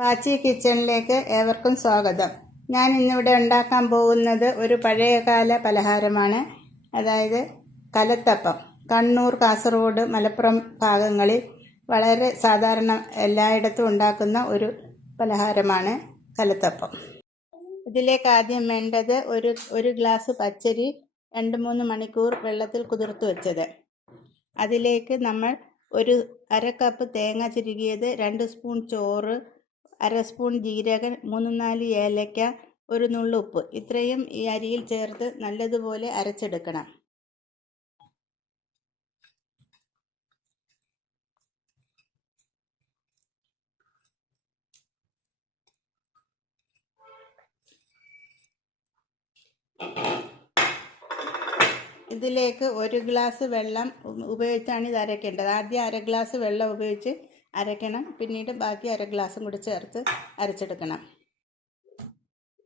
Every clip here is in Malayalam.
പാച്ചി കിച്ചണിലേക്ക് ഏവർക്കും സ്വാഗതം. ഞാൻ ഇന്നിവിടെ ഉണ്ടാക്കാൻ പോകുന്നത് ഒരു പഴയകാല പലഹാരമാണ്. അതായത് കലത്തപ്പം. കണ്ണൂർ, കാസർഗോഡ്, മലപ്പുറം ഭാഗങ്ങളിൽ വളരെ സാധാരണ എല്ലായിടത്തും ഉണ്ടാക്കുന്ന ഒരു പലഹാരമാണ് കലത്തപ്പം. ഇതിലേക്ക് ആദ്യം വേണ്ടത് ഒരു ഗ്ലാസ് പച്ചരി 2-3 മണിക്കൂർ വെള്ളത്തിൽ കുതിർത്ത് വെച്ചത്. അതിലേക്ക് നമ്മൾ ഒരു അര കപ്പ് തേങ്ങ ചിരുകിയത്, 2 സ്പൂൺ ചോറ്, അര സ്പൂൺ ജീരകം, 3-4 ഏലക്ക, ഒരു നുള്ളുപ്പ്, ഇത്രയും ഈ അരിയിൽ ചേർത്ത് നല്ലതുപോലെ അരച്ചെടുക്കണം. ഇതിലേക്ക് 1 ഗ്ലാസ് വെള്ളം ഉപയോഗിച്ചാണ് ഇത് അരയ്ക്കേണ്ടത്. ആദ്യം അര ഗ്ലാസ് വെള്ളം ഉപയോഗിച്ച് അരയ്ക്കണം, പിന്നീട് ബാക്കി അര ഗ്ലാസും കൂടി ചേർത്ത് അരച്ചെടുക്കണം.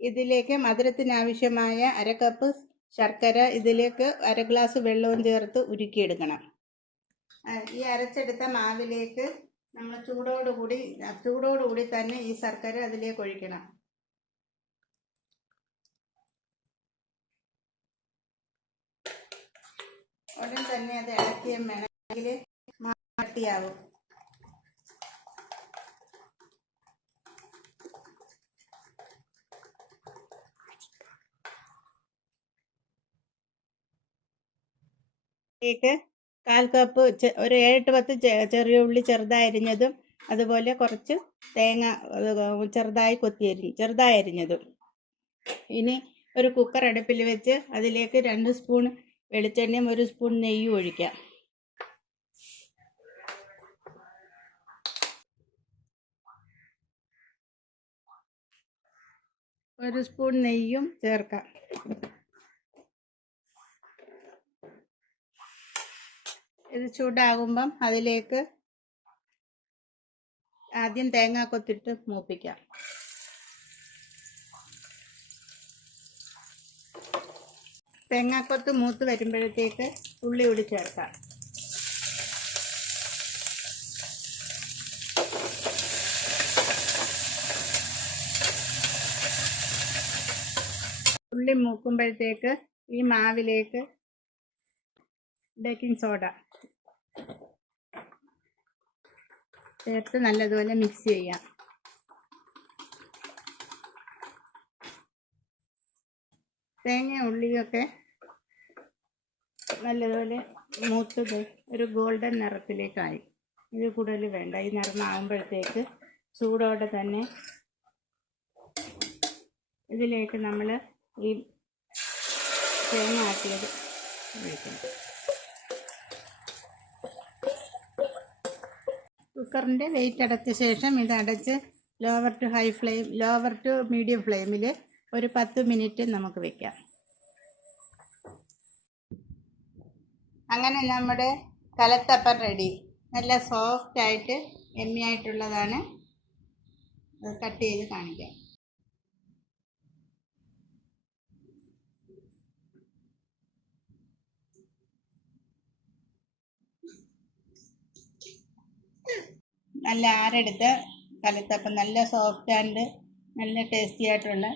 ഇതിലേക്ക് മധുരത്തിനാവശ്യമായ അര കപ്പ് ശർക്കര, ഇതിലേക്ക് അര ഗ്ലാസ് വെള്ളവും ചേർത്ത് ഉരുക്കിയെടുക്കണം. ഈ അരച്ചെടുത്ത മാവിലേക്ക് നമ്മൾ ചൂടോടുകൂടി തന്നെ ഈ ശർക്കര അതിലേക്ക് ഒഴിക്കണം. ഉടൻ തന്നെ അത് ഇളക്കിയും വേണമെങ്കിൽ കട്ടിയാവും. ഇതിലേക്ക് 1/4 കപ്പ് ഒരു 7-10 ചെറിയ ഉള്ളി ചെറുതായി അരിഞ്ഞതും, അതുപോലെ കുറച്ച് തേങ്ങ ചെറുതായി അരിഞ്ഞതും. ഇനി ഒരു കുക്കർ അടുപ്പിൽ വെച്ച് അതിലേക്ക് 2 സ്പൂൺ വെളിച്ചെണ്ണയും 1 സ്പൂൺ നെയ്യും ഒഴിക്കാം. ഒരു സ്പൂൺ നെയ്യും ചേർക്കാം. ഇത് ചൂടാകുമ്പം അതിലേക്ക് ആദ്യം തേങ്ങാക്കൊത്തിട്ട് മൂപ്പിക്കാം. തേങ്ങാക്കൊത്ത് മൂത്ത് വരുമ്പോഴത്തേക്ക് ഉള്ളി കൂടി ചേർക്കാം. ഉള്ളി മൂക്കുമ്പോഴത്തേക്ക് ഈ മാവിലേക്ക് ബേക്കിംഗ് സോഡ ചേർത്ത് നല്ലതുപോലെ മിക്സ് ചെയ്യാം. തേങ്ങ ഉള്ളിയൊക്കെ നല്ലതുപോലെ മൂത്തത് ഒരു ഗോൾഡൻ നിറത്തിലേക്കായി. ഇത് കൂടുതൽ വേണ്ട. ഈ നിറമാകുമ്പോഴത്തേക്ക് ചൂടോടെ തന്നെ ഇതിലേക്ക് നമ്മൾ ഈ തേങ്ങ ആട്ടിയത് ഒഴിക്കണം. കുക്കറിൻ്റെ വെയിറ്റ് അടച്ച ശേഷം ഇത് അടച്ച് ലോവർ ടു മീഡിയം ഫ്ലെയിമിൽ ഒരു 10 മിനിറ്റ് നമുക്ക് വെക്കാം. അങ്ങനെ നമ്മുടെ കലത്തപ്പം റെഡി. നല്ല സോഫ്റ്റ് ആയിട്ട് എമ്മി ആയിട്ടുള്ളതാണ്. അത് കട്ട് ചെയ്ത് കാണിക്കാം. നല്ല ആരെടുത്ത കലത്തപ്പം, നല്ല സോഫ്റ്റ് ആൻഡ് നല്ല ടേസ്റ്റി ആയിട്ടുള്ള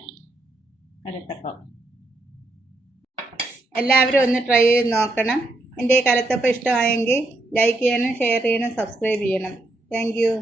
കലത്തപ്പം. എല്ലാവരും ഒന്ന് ട്രൈ ചെയ്ത് നോക്കണം. എൻ്റെ ഈ കലത്തപ്പം ഇഷ്ടമായെങ്കിൽ ലൈക്ക് ചെയ്യണം, ഷെയർ ചെയ്യണം, സബ്സ്ക്രൈബ് ചെയ്യണം. Thank you.